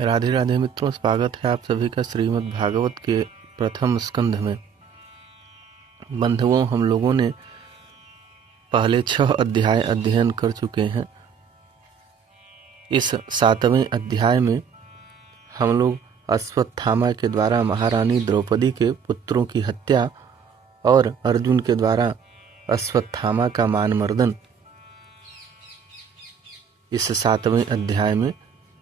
राधे राधे मित्रों, स्वागत है आप सभी का श्रीमद् भागवत के प्रथम स्कंध में। बंधुओं, हम लोगों ने पहले 6 अध्याय अध्ययन कर चुके हैं। इस 7वें अध्याय में हम लोग अश्वत्थामा के द्वारा महारानी द्रौपदी के पुत्रों की हत्या और अर्जुन के द्वारा अश्वत्थामा का मानमर्दन इस 7वें अध्याय में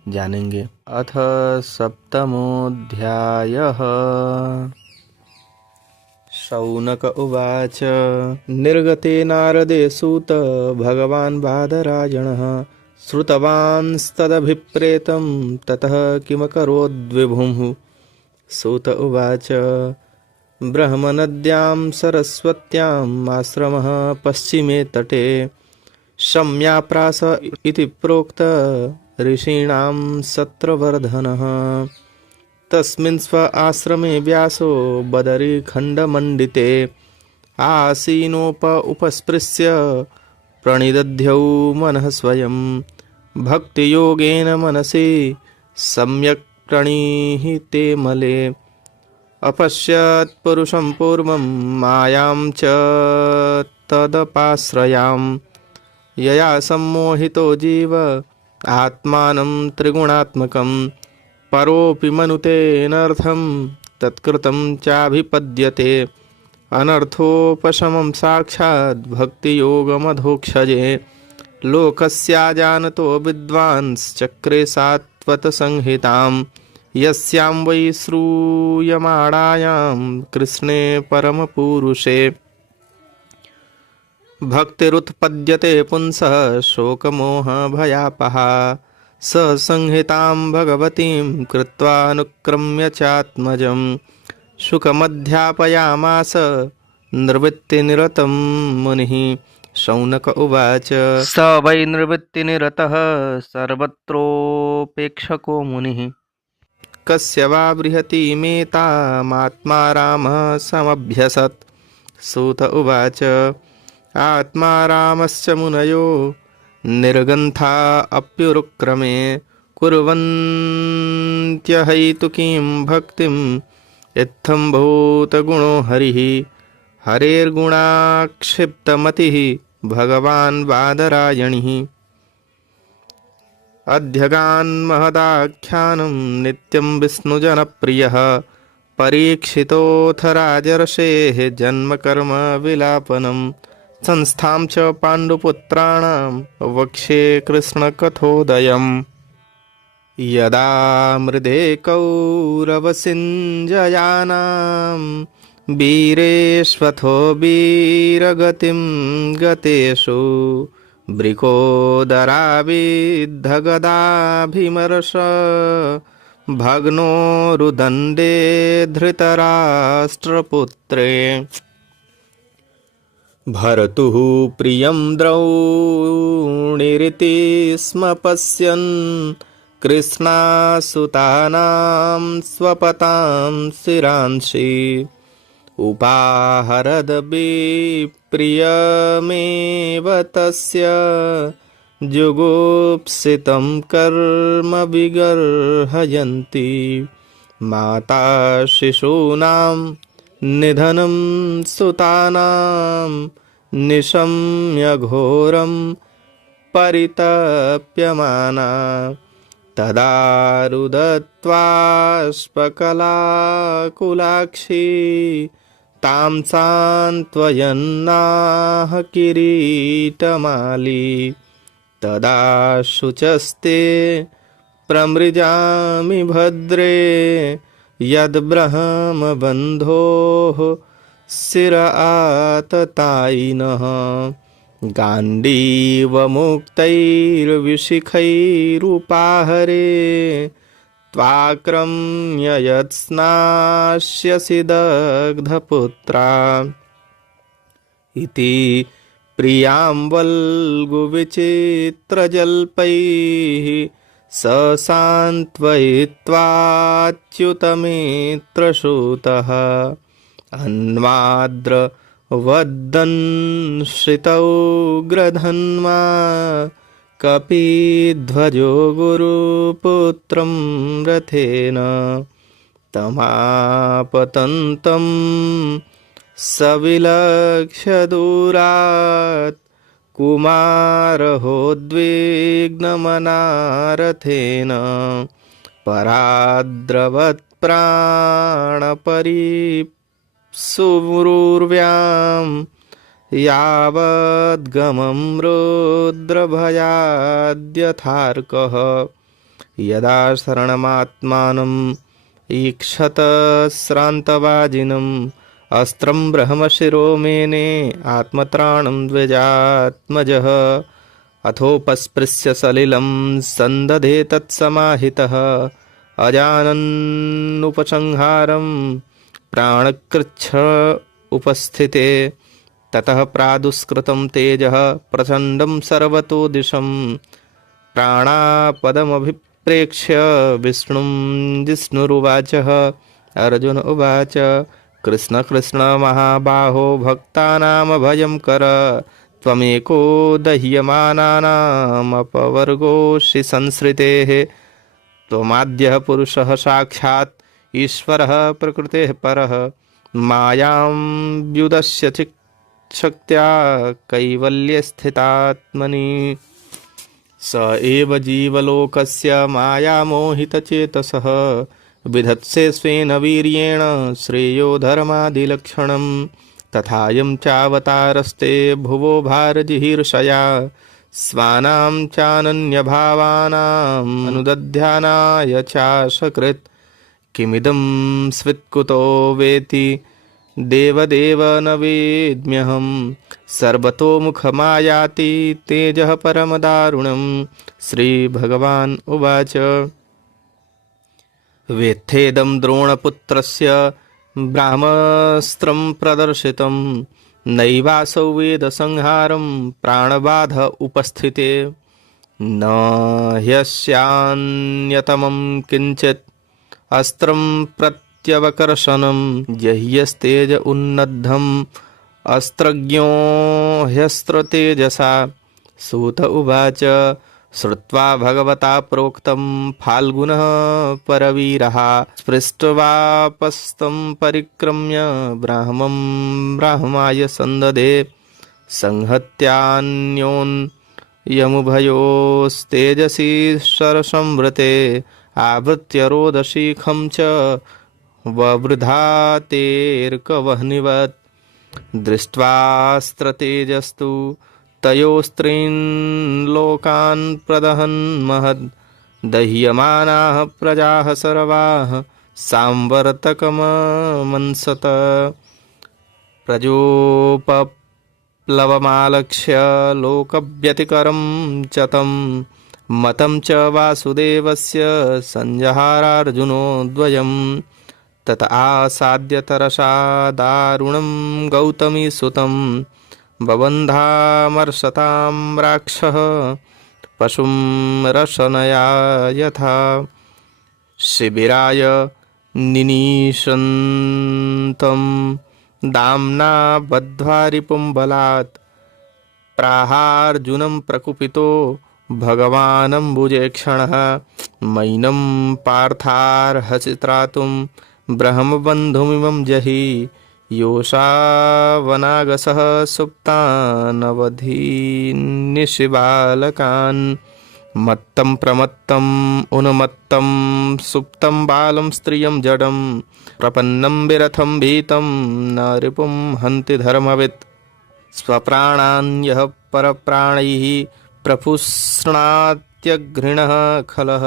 जानेंगे। अथ सप्तमोऽध्यायः। शौनक उवाच। निर्गते नारदे सूत भगवान् बादरायणः श्रुतवांस्तदभिप्रेतं ततः किमकरोद्विभुः। सूत उवाच। ब्रह्मनद्यां सरस्वत्याम् आश्रमः पश्चिमे तटे शम्याप्रास इति प्रोक्त ऋषीणां सत्रवर्धनः। तस्मिन् स्व आश्रमे व्यासो बदरीखण्डमण्डिते उपस्पृश्य प्रणिदध्यौ मनः स्वयं भक्तियोगेन मनसि सम्यक् प्रणीहिते मले। अपश्यत् पुरुषं पूर्वं मायां च तदपाश्रयां यया सम्मोहितो जीव आत्मानं त्रिगुणात्मकं परोऽपि मनुतेऽनर्थं तत्कृतं चाभिपद्यते। अनर्थोपशमं साक्षात् भक्तियोगमधोक्षजे लोकस्याजानतो विद्वांश्चक्रे सात्वतसंहितां यस्यां वै श्रूयमाणायां कृष्णे परमपुरुषे भक्तिरुत्पद्यते पुंसः शोकमोहभयापहा। स संहितां भगवतीं कृत्वा अनुक्रम्य चात्मजं शुकमध्यापयामास निर्वृत्तिनिरतं मुनिः। शौनक उवाच। स वै निर्वृत्तिनिरतः सर्वत्रोपेक्षको मुनिः। कस्य वा बृहतीमेतामात्मा रामः समभ्यसत्। सूत उवाच। आत्मा रामश्च मुनयो निर्गन्था अप्युरुक्रमे कुर्वन्त्यहैतुकीं भक्तिम् इत्थं भूतगुणो हरिः। हरेर्गुणाक्षिप्तमतिः भगवान् बादरायणिः। अध्यगान्महदाख्यानं नित्यं विष्णुजनप्रियः परीक्षितोऽथ राजर्षेः जन्मकर्म विलापनम् संस्थां च पाण्डुपुत्राणां वक्ष्ये कृष्णकथोदयम्। यदा मृदे कौरवसिञ्जयानां वीरेष्वथो वीरगतिं गतेषु वृकोदराविद्धगदाभिमर्श भग्नो रुदण्डे धृतराष्ट्रपुत्रे। भर्तुः प्रियं द्रौणिरिति स्म पश्यन् कृष्णासुतानां स्वपतां शिरांसि उपाहरद्विप्रियमेव तस्य जुगुप्सितं कर्म विगर्हयन्ति। माता शिशूनां निधनं सुतानां निशम्य घोरं परितप्यमाना तदा रुदत्वाश्पकलाकुलाक्षी तां सान्त्वयन्नाह किरीटमाली। तदा शुचस्ते प्रमृजामि भद्रे यद्ब्रह्मबन्धोः शिर आततायिनः। गाण्डीवमुक्तैर्विशिखैरुपाहरे त्वाक्रम्य यत्स्नास्यसि दग्धपुत्रा। इति प्रियां वल्गुविचित्रजल्पैः ससान्त्वयित्वाच्युतमित्रसूतः। अन्वाद्र वदन् श्रितौ ग्रधन्वा कपिध्वजो गुरुपुत्रं रथेन तमापतन्तं सविलक्ष्य दूरात् कुमारोद्विग्नमनारथेन पराद्रवत्प्राणपरिसुरुर्व्यां यावद्गमं रुद्रभयाद्यथार्कः यदा शरणमात्मानम् ईक्षत श्रान्तवाजिनम् अस्त्रं ब्रह्मशिरो मेने आत्मत्राणं द्विजात्मजः अथोपस्पृश्य सलिलं सन्दधे तत्समाहितः अजानन्नुपसंहारं प्राणकृच्छ उपस्थिते ततः प्रादुष्कृतं तेजः प्रचण्डं सर्वतो दिशं प्राणापदमभिप्रेक्ष्य विष्णुं जिष्णुरुवाचः अर्जुन उवाच कृष्ण कृष्ण महाबाहो भक्तानामभयं कर त्वमेको दह्यमानानामपवर्गोऽसि संसृतेः त्वमाद्यः पुरुषः साक्षात् ईश्वरः प्रकृतेः परः मायां व्युदस्य शक्त्या कैवल्यस्थितात्मनि स एव जीवलोकस्य मायामोहितचेतसः विधत्से स्वेन वीर्येण श्रेयो धर्मादिलक्षणं तथायं चावतारस्ते भुवो भारजिहीर्षया स्वानां चानन्यभावानाम् अनुदध्यानाय चाशकृत् किमिदं स्वित्कुतो वेति देवदेव न वेद्म्यहं सर्वतोमुखमायाति तेजः परमदारुणं श्रीभगवान् उवाच वेत्थेदं द्रोणपुत्रस्य ब्राह्मस्त्रं प्रदर्शितं नैवासौ वेदसंहारं प्राणबाध उपस्थिते न ह्यस्यान्यतमं किञ्चित् अस्त्रं प्रत्यवकर्षणं जह्यस्तेज उन्नद्धम् अस्त्रज्ञो ह्यस्त्रतेजसा सूत उवाच श्रुत्वा भगवता प्रोक्तं फाल्गुनः परवीरः स्पृष्ट्वापस्तं परिक्रम्य ब्राह्मं ब्राह्माय सन्ददे संहत्यान्योन्यमुभयोस्तेजसि शरसंवृते आवृत्य रोदशीखं च ववृधातेर्कवह्निवत् दृष्ट्वास्त्रतेजस्तु तयोस्त्रीन् लोकान् प्रदहन् महद् दह्यमानाः प्रजाः सर्वाः सांवर्तकमंसत प्रजोपप्लवमालक्ष्य लोकव्यतिकरं च तं मतं च वासुदेवस्य संजहारार्जुनो द्वयम् तत आसाद्य तरसा दारुणं गौतमीसुतं बबन्धामर्षतां राक्षः पशुं रशनया यथा शिबिराय निनीशन्तं दाम्ना बद्ध्वा रिपुं बलात् प्राहार्जुनं प्रकुपितो भगवानम्बुजेक्षणः मैनं पार्थार्हसि त्रातुं ब्रह्मबन्धुमिमं जहि योषावनागसः सुप्तानवधीन्निशिबालकान् मत्तं प्रमत्तम् उन्मत्तं सुप्तं बालं स्त्रियं जडं प्रपन्नं विरथं भीतं न रिपुं हन्ति धर्मवित् स्वप्राणान् यः परप्राणैः प्रपुष्णात्यघृणः खलः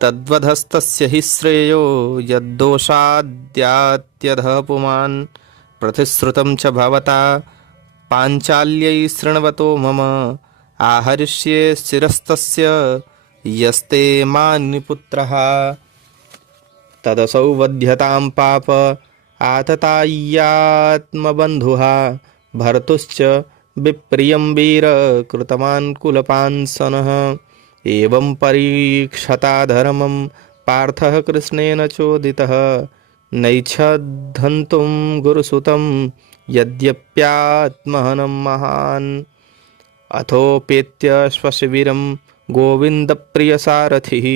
तद्वधस्तस्य हि श्रेयो यद्दोषाद्यात्यधः पुमान् प्रतिश्रुतं च भवता पाञ्चाल्यै शृण्वतो मम आहरिष्ये शिरस्तस्य यस्ते मान्यपुत्रः तदसौ वध्यतां पाप आतताय्यात्मबन्धुः भर्तुश्च विप्रियं वीर कृतवान् कुलपांसनः एवं परीक्षता धर्मं पार्थः कृष्णेन चोदितः नैच्छद्धन्तुं गुरुसुतं यद्यप्यात्महनं महान् अथोपेत्य स्वशिबिरं गोविन्दप्रियसारथिः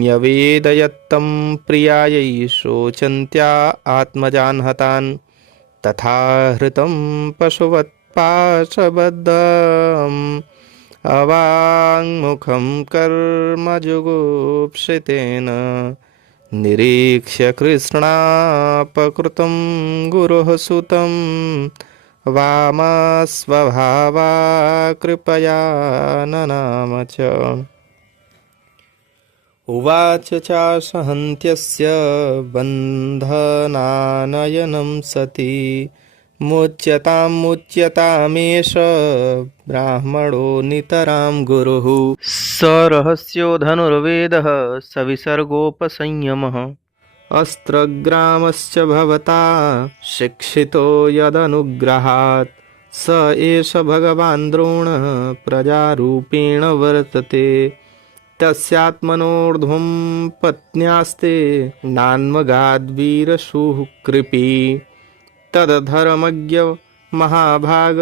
न्यवेदयत्तं प्रियायै शोचन्त्या आत्मजान् हतान् तथा हृतं पशुवत्पाशबद्धम् अवाङ्मुखं कर्मजुगुप्सितेन निरीक्ष्य कृष्णापकृतं गुरोः सुतं वामस्वभावा कृपया ननाम च। उवाच चासहन्त्यस्य बन्धनानयनं सति मुच्यतामेष ब्राह्मणो नितरां गुरुः स रहस्यो धनुर्वेदः सविसर्गोपसंयमः अस्त्रग्रामश्च भवता शिक्षितो यदनुग्रहात् स एष भगवान् द्रोणः प्रजारूपेण वर्तते तस्यात्मनोर्ध्वं पत्न्यास्ते नान्मगाद्वीरशुः कृपी तदधर्मज्ञ महाभाग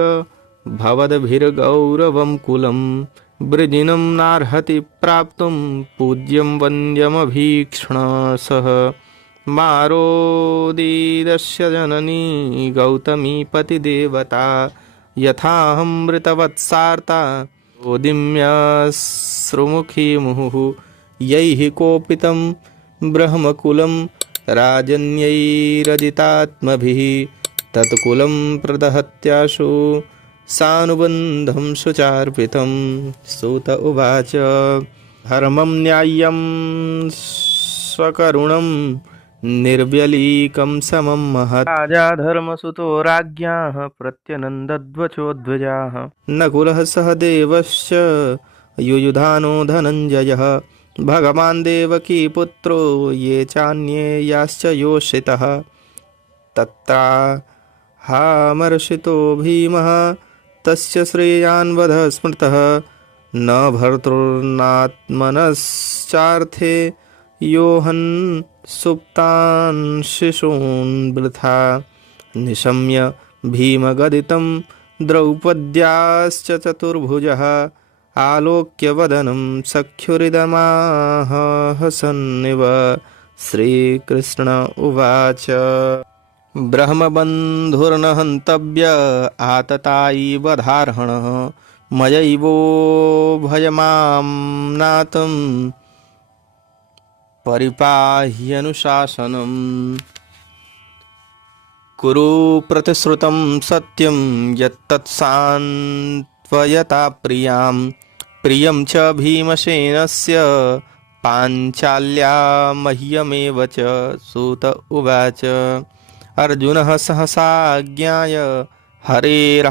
भवद्भिर्गौरवं कुलं वृजिनं नार्हति प्राप्तुं पूज्यं वन्द्यमभीक्ष्णसः मारोदीदस्य जननी गौतमी पतिदेवता यथाहमृतवत्सार्ता ओदिम्याश्रुमुखी मुहुः यैः कोपितं ब्रह्मकुलं राजन्यैरजितात्मभिः तत्कुलं प्रदहत्याशु सानुबन्धं सुचार्पितं सूत उवाच धर्मं न्याय्यं स्वकरुणं निर्व्यलीकं समं महत् राजा धर्मसुतो राज्ञाः प्रत्यनन्दध्वचोध्वजाः नकुलः सह देवश्च युयुधानो धनञ्जयः भगवान् देवकी पुत्रो ये चान्ये याश्च योषितः तत्राहामर्षितो भीमः तस्य श्रेयान्वध स्मृतः न भर्तॄनात्मनश्चार्थे योहन् सुप्तान् शिशून् वृथा निशम्य भीमगदितं द्रौपद्याश्च चतुर्भुजः आलोक्य वदनं सख्युरिदमाह हसन्निव श्रीकृष्ण उवाच ब्रह्मबन्धुर्न हन्तव्य आततायिवधार्हणः मयैवो भयमां नातं परिपाह्यनुशासनम् कुरु प्रतिश्रुतं सत्यं यत्तत्सान्त्वयता प्रियं च भीमसेनस्य पाञ्चाल्या मह्यमेव च सूत उवाच अर्जुनः सहसा ज्ञाय हरेर्हार्दमथासिना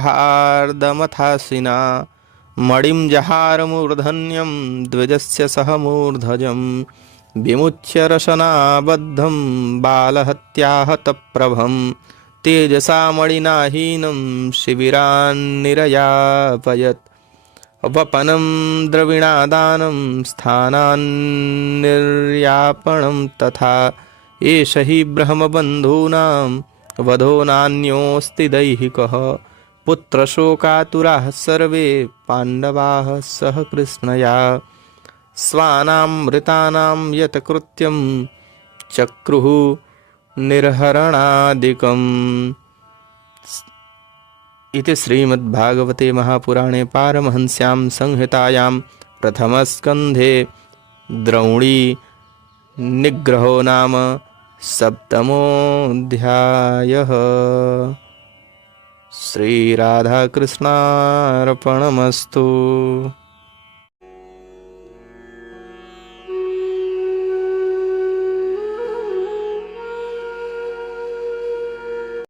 मणिं जहारमूर्धन्यं द्विजस्य सह मूर्धजं विमुच्य रशनाबद्धं बालहत्याहतप्रभं तेजसा मणिनाहीनं शिबिरान्निरयापयत् वपनं द्रविणादानं स्थानान्निर्यापणं तथा एष हि ब्रह्मबन्धूनां वधो नान्योऽस्ति दैहिकः पुत्रशोकातुराः सर्वे पाण्डवाः सह कृष्णया स्वानां मृतानां यत् कृत्यं चक्रुः निर्हरणादिकम् इति श्रीमद्भागवते महापुराणे पारमहंस्यां संहितायां प्रथमस्कन्धे द्रौणी निग्रहो नाम सप्तमोऽध्यायः। श्रीराधाकृष्णार्पणमस्तु।